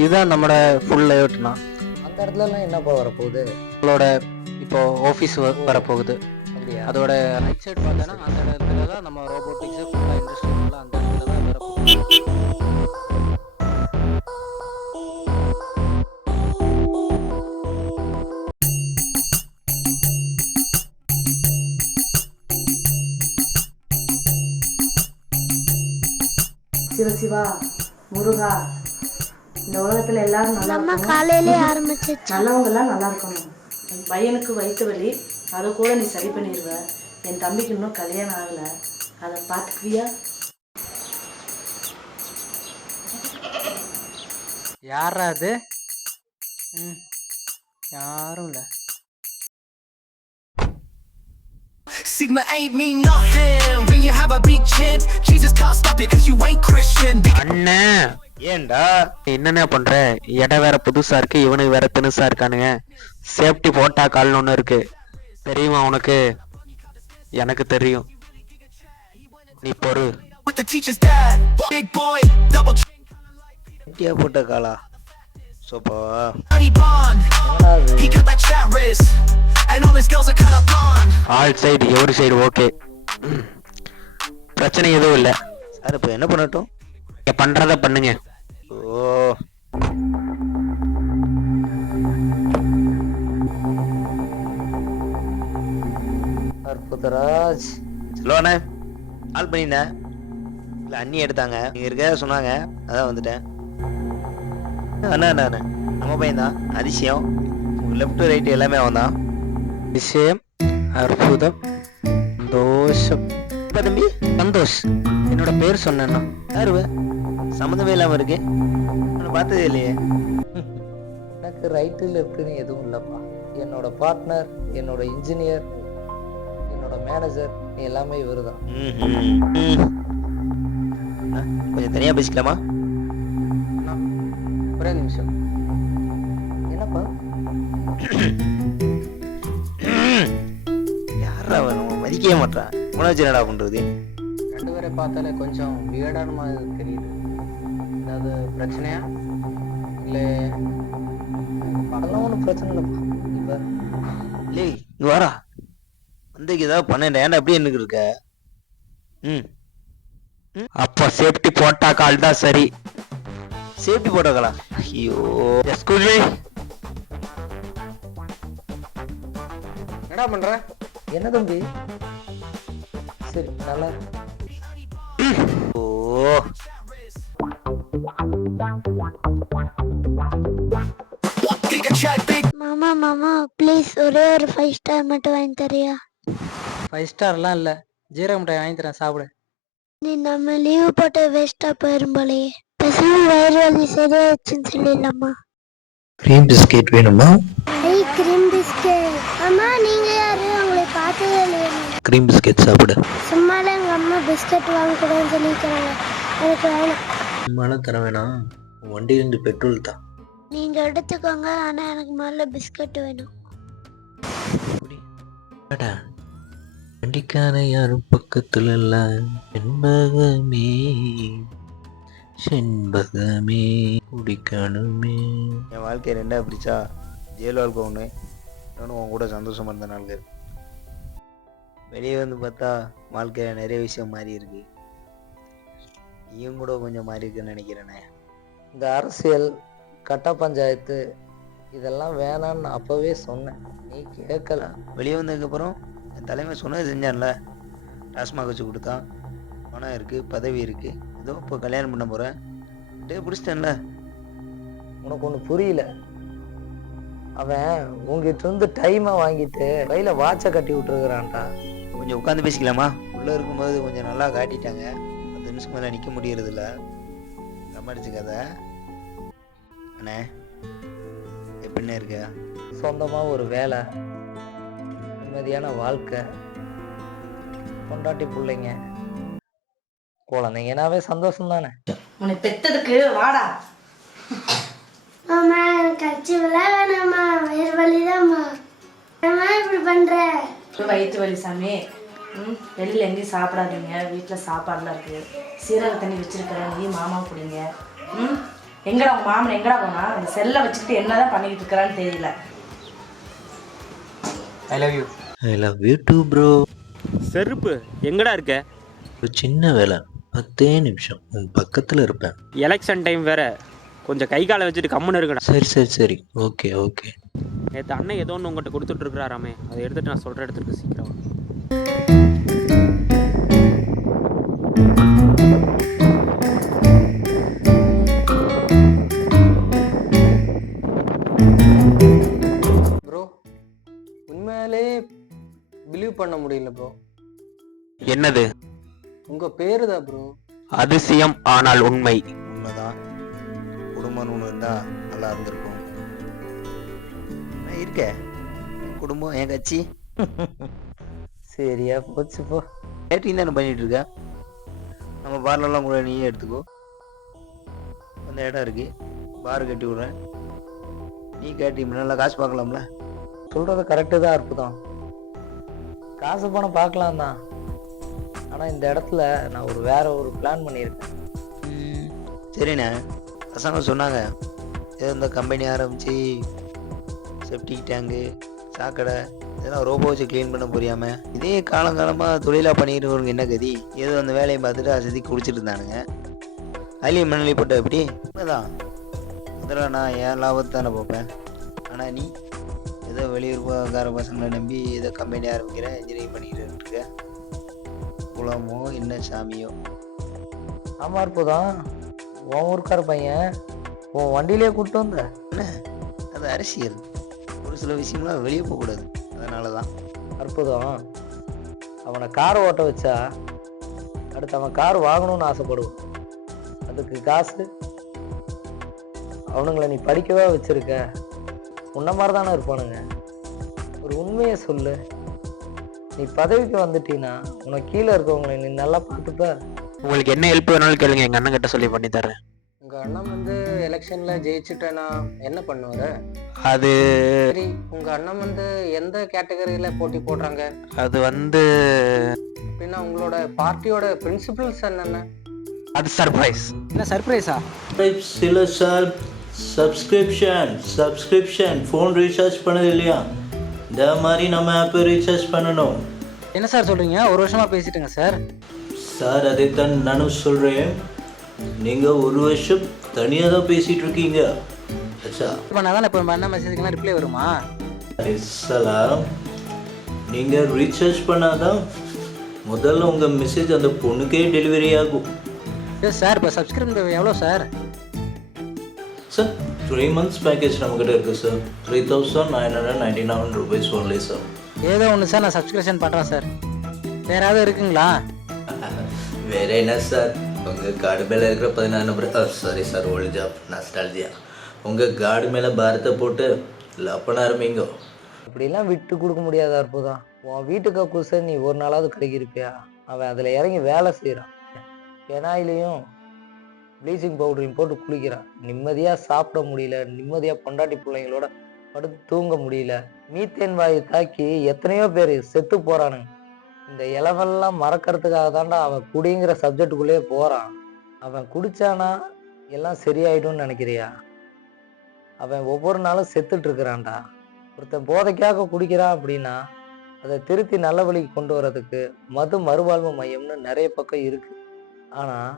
இதுதான் நம்மளோட ஃபுல் லேஅவுட்னா. அந்த இடத்துலலாம் என்னப்பா வரப்போகுது? நம்மளோட இப்போ ஆஃபீஸ் வரப்போகுது. அப்படியா? அதோட ரைட் சைடு பார்த்தோன்னா அந்த இடத்துல தான் நம்ம ரோபோட்டிக்ஸு ஃபுல்லாக இண்டஸ்ட்ரி ஃபுல்லாக அந்த இடத்துல தான் வரப்போகுது. சிவசிவா, முருகா, இந்த உலகத்துல எல்லாரும் நல்லா இருக்கணும். காலையிலே ஆரம்பிச்சு நல்லவங்க எல்லாம் நல்லா இருக்கணும். என் பையனுக்கு வயிற்று வலி, அதை கூட நீ சரி பண்ணிடுவ. என் தம்பிக்கு இன்னும் கல்யாணம் ஆகல, அதை பார்த்துக்குவியா? யாரா அது? யாரும் இல்லை. Sigma ain't mean nothing when you have a big chin. Jesus can't stop it cause you ain't Christian. அண்ணே ஏன்டா என்னென்ன பண்ற? இடம் வேற புதுசா இருக்கு, இவனுக்கு வேற தினுசா இருக்கானுங்க. சேஃப்டி போட்டா கால்னு ஒண்ணு இருக்கு, தெரியுமா உனக்கு? எனக்கு தெரியும், நீ பொறு. With the teacher's dad, big boy, double குட்டியா போட்ட காலா சோப்பா. Johnny Bond. He cut that chat wrist and all his girls are kind of gone. All side every side okay, பிரச்சனை எதுவும் இல்லை. சார் இப்போ என்ன பண்ணட்டும்? நீங்க பண்றத பண்ணுங்க. ஓ அற்புதராஜ் சொல்லுவானே, கால் பண்ணியிருந்தேன். இல்லை அண்ணி எடுத்தாங்க, இங்கே இருக்க சொன்னாங்க, அதான் வந்துட்டேன். அண்ணா அண்ணா அண்ணா நம்ம பையன் தான் அதிசயம். லெஃப்ட் ரைட்டு எல்லாமே அவன் தான். விஷயம் அற்புதம் தோஷம். இப்போ தம்பி சந்தோஷ் என்னோட பேர் சொன்னேன்னா யாருவ? சம்மந்தமே இல்லாமல் இருக்கு, உன்னை பார்த்ததே இல்லையே. எனக்கு ரைட்டு லெஃப்ட்டுன்னு எதுவும் இல்லைப்பா. என்னோட பார்ட்னர், என்னோட இன்ஜினியர், என்னோட மேனேஜர், நீ எல்லாமே இவர் தான். கொஞ்சம் தனியாக பேசிக்கலாமா? ஒரே நிமிஷம். என்னப்பா? யாரா வேணும்? மதிக்கவே மாட்டான். உன வச்சு என்னடா பண்றது? ரெண்டு பேரை பார்த்தாலே கொஞ்சம் வியர்டான மாதிரி தெரியுது. ஏதாவது பிரச்சனையா இல்லை? அதெல்லாம் ஒன்றும் பிரச்சனை இல்லைப்பா. இப்போ இல்லை இங்கே வாரா, வந்து ஏதாவது பண்ணேன். ஏன்டா அப்படியே எனக்கு இருக்க? அப்போ சேஃப்டி போட்டா கால் தான் சரி. சேஃப்டி போட்டோங்களா? ஐயோ எஸ்கூஸ் மீ. என்னடா பண்ற? என்ன தம்பி? சரி நல்லா இருக்கு. ஓ Big a chat, big மாமா ப்ளீஸ் ஒரே ஒரு 5 ஸ்டார் மட்டும் வாங்கி தரியா? 5 ஸ்டார்லாம் இல்லை, ஜீரக மிட்டாய் வாங்கி தரேன், சாப்பிடு. நீ நம்ம லீவு போட்டு வேஸ்டா போயிரும் போலயே. பேசாம வயிறு வலி சரியாச்சுன்னு சொல்லிடலாமா? கிரீம் பிஸ்கெட் வேணுமா? Cream biscuit. அம்மா நீங்க யாரு? உங்களை பார்த்ததே இல்லையே. கிரீம் பிஸ்கெட் சாப்பிடு. சும்மால எங்க அம்மா பிஸ்கெட் வாங்க கூடாதுன்னு சொல்லிக்கிறாங்க, எனக்கு வேணாம். சும்மாலாம் தர வேணாம், வண்டியிலிருந்து பெட்ரோல் தான். நீங்க எடுத்துக்கோங்க, ஆனா எனக்கு முதல்ல பிஸ்கட் வேணும். வண்டிக்கார யாரும் பக்கத்துல இல்ல. செண்பகமே செண்பகமே குடிக்கணுமே. என் வாழ்க்கை ரெண்டா பிடிச்சா, ஜெயில் வாழ்க்கை ஒன்று, இன்னொன்று உன் கூட சந்தோஷமா இருந்த நாள்கள். வெளியே வந்து பார்த்தா வாழ்க்கையில் நிறைய விஷயம் மாறி இருக்கு. நீயும் கூட கொஞ்சம் மாறி இருக்குன்னு நினைக்கிறேனே. இந்த அரசியல், கட்ட பஞ்சாயத்து இதெல்லாம் வேணான்னு அப்போவே சொன்னேன், நீ கேட்கல. வெளியே வந்ததுக்கப்புறம் என் தலைமை சொன்னது செஞ்சான்ல. டாஸ்மாக் வச்சு கொடுத்தான், பணம் இருக்குது, பதவி இருக்குது, ஏதோ இப்போ கல்யாணம் பண்ண போகிறேன், பிடிச்சிட்டேன்ல. உனக்கு ஒன்று புரியல, அவன் உங்ககிட்ட இருந்து டைமை வாங்கிட்டு கையில் வாட்சை கட்டி விட்டுருக்குறான்டா. கொஞ்சம் உட்காந்து பேசிக்கலாமா? உள்ளே இருக்கும்போது கொஞ்சம் நல்லா காட்டிட்டாங்க, 10 நிமிஷம் மேலே நிற்க முடியறதில்ல. கம்மடிச்சுக்காத அண்ணே. எப்படின்னு இருக்க? சொந்தமாக ஒரு வேலை, நிம்மதியான வாழ்க்கை, பொண்டாட்டி பிள்ளைங்க, குழந்தைங்கனாவே சந்தோஷம் தானே. உன்னை பெத்ததுக்கு வாடா. மாமா எனக்கு கட்சிவெல்லாம் வேணாம்மா, வயிறு வலிதாம்மா. ஏம்மா இப்படி பண்ற? வயிற்று வலி சாமி. வெளியில் எங்கேயும் சாப்பிடாதீங்க, வீட்டில் சாப்பாடுலாம் இருக்குது. சீரக தண்ணி வச்சுருக்கிறேன், நீ மாமா குடிங்க. எங்கடா உங்க மாமன் எங்கடா போனா? அந்த செல்லை வச்சுக்கிட்டு என்னதான் பண்ணிக்கிட்டு இருக்கிறான்னு தெரியல. I love you. I love you too bro. செருப்பு எங்கடா இருக்க? ஒரு சின்ன வேலை, 10 நிமிஷம் உன் பக்கத்தில் இருப்பேன். எலெக்ஷன் டைம் வேற, கொஞ்சம் கை காலை வச்சுட்டு கம்முன்னு இருக்கடா. சரி சரி சரி, ஓகே ஓகே. நேற்று அண்ணன் ஏதோ ஒன்று உங்கள்கிட்ட கொடுத்துட்டு இருக்கிறாராமே, அதை எடுத்துட்டு நான் சொல்கிற இடத்துக்கு சீக்கிரம் வா. ப்ரோ உண்மையாலே பிலீவ் பண்ண முடியல ப்ரோ. என்னது? உங்கள் பேரு தான் ப்ரோ. அதிசயம் ஆனால் உண்மை. உண்மைதான். குடும்பம்னு ஒன்று இருந்தால் நல்லா இருந்திருக்கும். நான் இருக்கேன், என் குடும்பம், என் கட்சி. சரியா போச்சு போ. கேட்டரிங் தானே பண்ணிகிட்டு இருக்கேன். நம்ம பார்லர்லாம் கூட நீயே எடுத்துக்கோ. அந்த இடம் இருக்கு, பார் கட்டி விட்றேன். நீ கேட்டரிங் நல்லா காசு பார்க்கலாம்ல. சொல்கிறது கரெக்டு தான், அற்புதம். காசு பணம் பார்க்கலாம் தான், ஆனால் இந்த இடத்துல நான் வேற ஒரு பிளான் பண்ணியிருக்கேன். சரிண்ணே, பசங்க சொன்னாங்க ஏதோ இந்த கம்பெனி ஆரம்பித்து செப்டிக் டேங்கு, சாக்கடை இதெல்லாம் ரோபோ வச்சு க்ளீன் பண்ண புரியாம இதே காலங்காலமாக தொழிலாக பண்ணிக்கிறவங்க என்ன கதி? ஏதோ அந்த வேலையை பார்த்துட்டு அசதி குடிச்சிட்டு இருந்தானுங்க. அதுலேயும் மண்ணலி போட்ட எப்படி? உண்மைதான். அதில் நான் என் லாபத்தை தானே பார்ப்பேன். ஆனால் நீ ஏதோ வெளியூர்கார பசங்களை நம்பி ஏதோ கம்பெனி ஆரம்பிக்கிறேன், இன்ஜினியரிங் பண்ணிக்கிட்டு இருக்க. குளமோ என்ன சாமியோ. ஆமாம் அற்புதம், உன் ஊருக்கார பையன் உன் வண்டியிலே கூப்பிட்டு வந்த. என்ன அது அரசியல், ஒரு சில விஷயம்லாம் வெளியே போகக்கூடாது. அதனால தான். அற்புதம், அவனை கார் ஓட்ட வச்சா அடுத்து அவன் கார் வாங்கணும்னு ஆசைப்படுவான். அதுக்கு காசு அவனுங்களை நீ படிக்கவே வச்சிருக்க. உன்ன மாதிரி தானே இருப்பானுங்க. ஒரு உண்மையை சொல்லு, நீ பதவிக்கு வந்துட்டீன்னா உனக்கு கீழே இருக்கவங்களை நீ நல்லா பார்த்துப்ப. உங்களுக்கு என்ன ஹெல்ப் வேணாலும் கேளுங்க, எங்கள் அண்ணன் கிட்ட சொல்லி பண்ணி தரேன். உங்கள் அண்ணன் வந்து எலெக்ஷனில் ஜெயிச்சுட்டேன்னா என்ன பண்ணுவார்? அது சரி, உங்கள் அண்ணன் வந்து எந்த கேட்டகரியில் போட்டி போடுறாங்க? அது வந்து அப்படின்னா உங்களோட பார்ட்டியோட பிரின்சிபல்ஸ் என்னென்ன? அது சர்ப்ரைஸ். என்ன சர்ப்ரைஸா? சில சார் சப்ஸ்கிரிப்ஷன் ஃபோன் ரீசார்ஜ் பண்ணது இல்லையா, இந்த மாதிரி நம்ம ஆப்பை ரீசார்ஜ் பண்ணணும். என்ன சார் சொல்கிறீங்க? ஒரு வருஷமாக பேசிட்டுங்க சார். சார் அதைத்தான் நானும் சொல்கிறேன். நீங்கள் ஒரு வருஷம் தனியாக தான் பேசிகிட்டு இருக்கீங்க. அச்சா பண்ணாதான் இப்போ நம்ம அண்ணன் மெசேஜுக்கெல்லாம் ரிப்ளை வருமா? சலாம், நீங்கள் ரீசார்ஜ் பண்ணாதான் முதல்ல உங்கள் மெசேஜ் அந்த பொண்ணுக்கே டெலிவரி ஆகும். எஸ் சார், இப்போ சப்ஸ்கிரிப்ஷன் எவ்வளோ சார்? சார் 3 months பேக்கேஜ் நம்மக்கிட்ட இருக்குது சார். 3,999 rupees only sir. ஏதோ ஒன்று சார், நான் சப்ஸ்கிரிப்ஷன் பண்ணுறேன் சார். வேறு ஏதாவது இருக்குங்களா? வேற என்ன சார், உங்கள் கார்டு மேலே இருக்கிற 16 number sorry sir, old job nostalgia. உங்கள் கார்டு மேலே பாரத்தை போட்டு லவ் பண்ண ஆரம்பிங்க. இப்படிலாம் விட்டு கொடுக்க முடியாத அற்புதம். உன் வீட்டுக்கு குசை நீ ஒரு நாளாவது கிடைக்கிருப்பியா? அவன் அதில் இறங்கி வேலை செய்கிறான். பெனாயிலையும் ப்ளீச்சிங் பவுடரையும் போட்டு குளிக்கிறான். நிம்மதியாக சாப்பிட முடியல, நிம்மதியாக பொண்டாட்டி பிள்ளைங்களோட படுத்து தூங்க முடியல. மீத்தேன் வாயை தாக்கி எத்தனையோ பேர் செத்து போகிறானுங்க. இந்த இளவெல்லாம் மறக்கிறதுக்காக தாண்டா அவன் குடிங்கிற சப்ஜெக்டுக்குள்ளேயே போகிறான். அவன் குடித்தானா எல்லாம் சரியாயிடும்னு நினைக்கிறியா? அவன் ஒவ்வொரு நாளும் செத்துட்டு இருக்கிறான்டா. ஒருத்தன் போதைக்காக குடிக்கிறான் அப்படின்னா அதை திருத்தி நல்ல வழிக்கு கொண்டு வர்றதுக்கு மது மறுவாழ்வு மையம்னு நிறைய பக்கம் இருக்கு. ஆனால்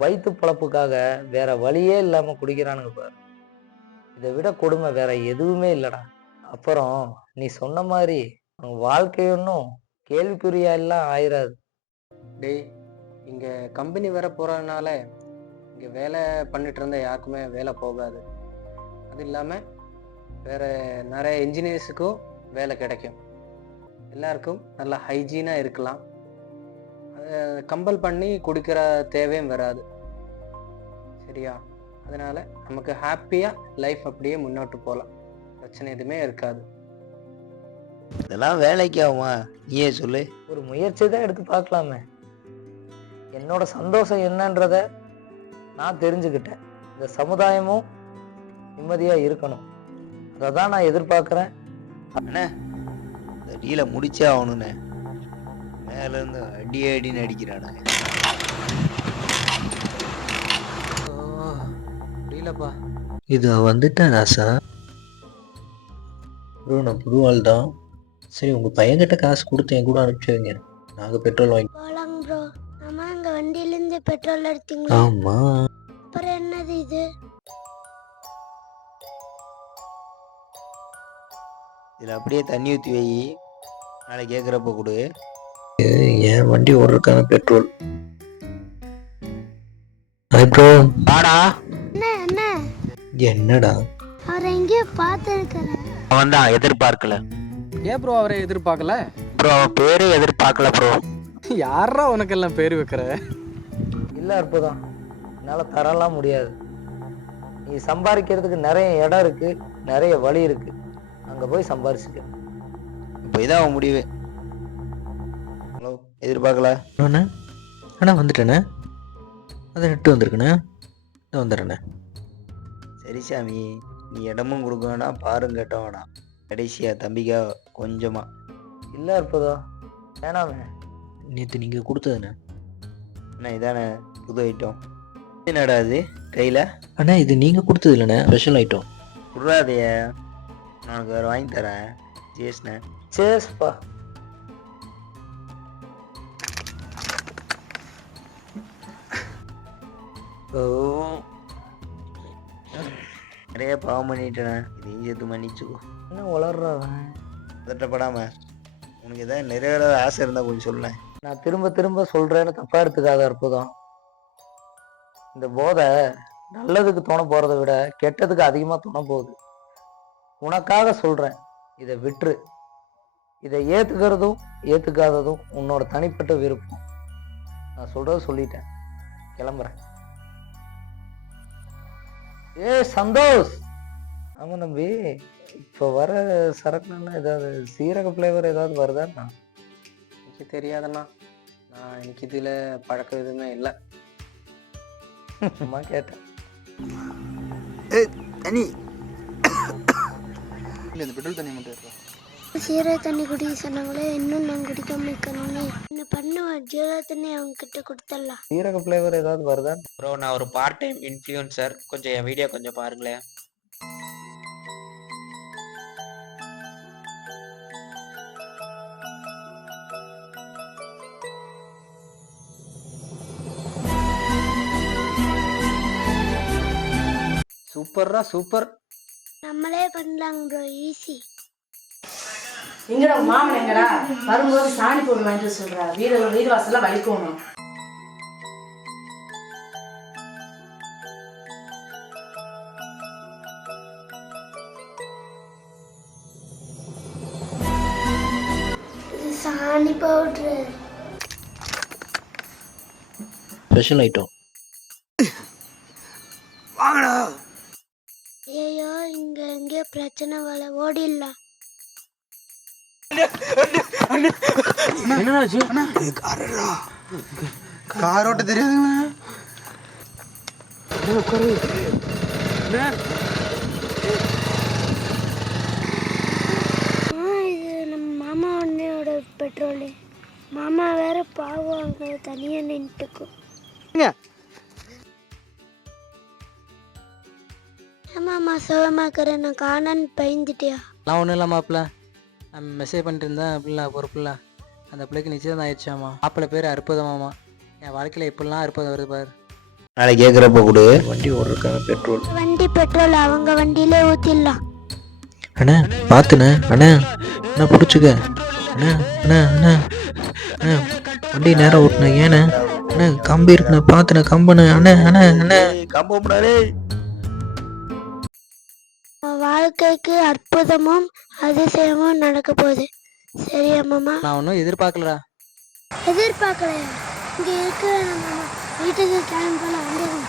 வயிற்று பழப்புக்காக வேற வழியே இல்லாமல் குடிக்கிறானுங்க பாரு. இதை விட கொடுமை வேற எதுவுமே இல்லைடா. அப்புறம் நீ சொன்ன மாதிரி அவங்க வாழ்க்கை ஒன்றும் கேள்விக்குறியா எல்லாம் ஆயிராது. டேய், இங்கே கம்பெனி வேற போகிறதுனால இங்கே வேலை பண்ணிட்டு இருந்த யாருக்குமே வேலை போகாது. அது இல்லாமல் வேற நிறைய இன்ஜினியர்ஸுக்கும் வேலை கிடைக்கும். எல்லாருக்கும் நல்லா ஹைஜீனாக இருக்கலாம். கம்பல் பண்ணி குடிக்கிற தேவையும் வராது. சரியா? அதனால நமக்கு ஹாப்பியாக லைஃப் அப்படியே முன்னோட்டு போகலாம். பிரச்சனை எதுவுமே இருக்காது. இதெல்லாம் வேலைக்கு ஆகுமா? நீயே சொல்லு. ஒரு முயற்சி தான் எடுத்து பார்க்கலாமே. என்னோட சந்தோஷம் என்னன்றத நான் தெரிஞ்சுக்கிட்டேன். இந்த சமுதாயமும் நிம்மதியாக இருக்கணும். அதை தான் நான் எதிர்பார்க்குறேன். அண்ணே, இந்த டீலை முடிச்சே ஆகணுண்ணே. மேலேருந்து அடின்னு அடிக்கிறானே. தெரியலப்பா. இது வந்துட்டேன் ராசா. ப்ரோ நான் புது ஆள் தான். சரி உங்கள் பையன்கிட்ட காசு கொடுத்து என் கூட அனுப்பிச்சி வைங்க. நாங்கள் பெட்ரோல் வாங்கி. போலாங்க ப்ரோ. ஆமா, அங்க வண்டியிலேருந்து பெட்ரோல் எடுத்தீங்களா? ஆமாம். அப்புறம் என்னது இது? இதில் அப்படியே தண்ணி ஊற்றி வை. நாளைக்கு கேட்குறப்ப கொடு. என் வண்டி ஓடுறதுக்கான பெட்ரோல். Hi bro. வாடா. என்ன என்னடா? அவரை எங்கேயோ பார்த்துருக்கிறேன். அவன் தான் எதிர்பார்க்கல ஏன் ப்ரோ அவரை எதிர்பார்க்கல? ப்ரோ, அவன் பேரே எதிர்பார்க்கல ப்ரோ. யாரா உனக்கெல்லாம் பேர் வைக்கிற? இல்லை அற்புதம், என்னால் தரலாம் முடியாது. நீ சம்பாதிக்கிறதுக்கு நிறைய இடம் இருக்கு, நிறைய வழி இருக்கு. அங்கே போய் சம்பாரிச்சுக்க. இப்போ இதான் அவன் முடிவு. ஹலோ, எதிர்பார்க்கல அண்ணா. அண்ணா வந்துட்டேண்ணே. அதை நட்டு வந்திருக்குண்ணே. வந்துடுறேண்ணே. சரி சாமி, நீ இடமும் கொடுக்க வேணாம், பாரும் கட்ட வேணாம். கடைசியா தம்பிக்கா கொஞ்சமா. இல்லை அற்புதம், வேணாமே. நேற்று நீங்கள் கொடுத்ததுண்ணே. அண்ணா இதானே புது ஐட்டம். என்னடா அது கையில்? அண்ணா இது நீங்கள் கொடுத்தது இல்லைண்ணே, ஸ்பெஷல் ஐட்டம். விட்றாதைய, நான் உனக்கு வேறு வாங்கி தரேன். ஜேஸ்ண்ணே. சேஸ்ப்பா. ஓ, நிறைய பாவம் பண்ணிட்டேண்ணே. இதையும் சேர்த்து மன்னிச்சுக்கோ. என்ன வளர்றான்? பதட்டப்படாம, உனக்கு ஏதாவது நிறைவேறாத ஆசை இருந்தால் கொஞ்சம் சொல்லேன். நான் திரும்ப திரும்ப சொல்றேன்னு தப்பா எடுத்துக்காத அற்புதம். இந்த போதை நல்லதுக்கு தோண போறதை விட கெட்டதுக்கு அதிகமா தோண போகுது. உனக்காக சொல்றேன், இதை விட்டுரு. இதை ஏத்துக்கிறதும் ஏத்துக்காததும் உன்னோட தனிப்பட்ட விருப்பம். நான் சொல்றத சொல்லிட்டேன், கிளம்புறேன். சந்தோஷ். ஆமா தம்பி, இப்போ வர சரக்குலாம் ஏதாவது சீரக ஃப்ளேவர் ஏதாவது வருதாண்ணா? எனக்கு தெரியாதண்ணா, நான் எனக்கு இதில் பழக்கம் எதுவுமே இல்லை. சும்மா கேட்டேன். தனி இந்த பெட்ரோல் தண்ணி மட்டும் இருக்கா? சீரக தண்ணி குடிக்க சொன்னாங்களே, இன்னும் நான் குடிக்காம இருக்கணும்னு என்ன பண்ணுவேன். ஜீரக தண்ணி அவங்க கிட்ட கொடுத்துடலாம். சீரக ஃப்ளேவர் ஏதாவது வருதா? ப்ரோ, நான் ஒரு பார்ட் டைம் இன்ஃப்ளூயன்சர். கொஞ்சம் என் வீடியோ கொஞ்சம் பாருங்களேன். சூப்பர்ரா சூப்பர். நம்மளே பண்ணலாங்க ப்ரோ, ஈஸி. எங்கடா உன் மாமன் எங்கடா? வரும்போது சாணி போட்டு வாங்கிட்டு சொல்றா. வீடு வாசல்லாம் வலிக்கணும். சாணி பவுட்ரு. Special item. ஐயோ, இங்க எங்கேயோ பிரச்சனை வர, ஓடிடலாம். கார் ஓட்ட தெரியாதுங்க. இது நம்ம மாமா அண்ணையோட பெட்ரோலு. மாமா வேற பாவம், அங்க தனியா நின்றுக்கும். ஆமாம்மா, சோகமாக்கிறேன். நான் காணான்னு பயந்துட்டியா? நான் ஒன்றும் இல்லை மாப்பிள்ள, நான் மெசேஜ் பண்ணிட்டு இருந்தேன். பிள்ளை ஒரு பிள்ளை, அந்த பிள்ளைக்கு நிச்சயம் ஆயிடுச்சாமா. மாப்பிள்ளை பேர் அற்புதமாமா. என் வாழ்க்கையில் எப்படிலாம் அற்புதம் வருது பாரு. நாளைக்கு கேட்குறப்ப கொடு. வண்டி ஓடுறதுக்கான பெட்ரோல். வண்டி பெட்ரோல் அவங்க வண்டியிலே ஊற்றிடலாம். அண்ணா பார்த்துண்ணே. அண்ணா அண்ணா பிடிச்சிக்க. அண்ணா அண்ணா அண்ணா அண்ணா வண்டி நேரம் ஓட்டுனேன். ஏண்ணே? அண்ணா கம்பி இருக்குண்ணே, பார்த்துண்ணே கம்புண்ணே. அண்ணா அண்ணா அண்ணா கம்பு விடாதே. வாழ்க்கைக்கு அற்புதமும் அதிசயமும் நடக்க போகுது. சரியா மாமா? நான் ஒன்றும் எதிர்பார்க்கலடா. எதிர்பார்க்கலையா? இங்கே இருக்கிற நம்ம வீட்டுக்கு கிளம்பி போகலாம்.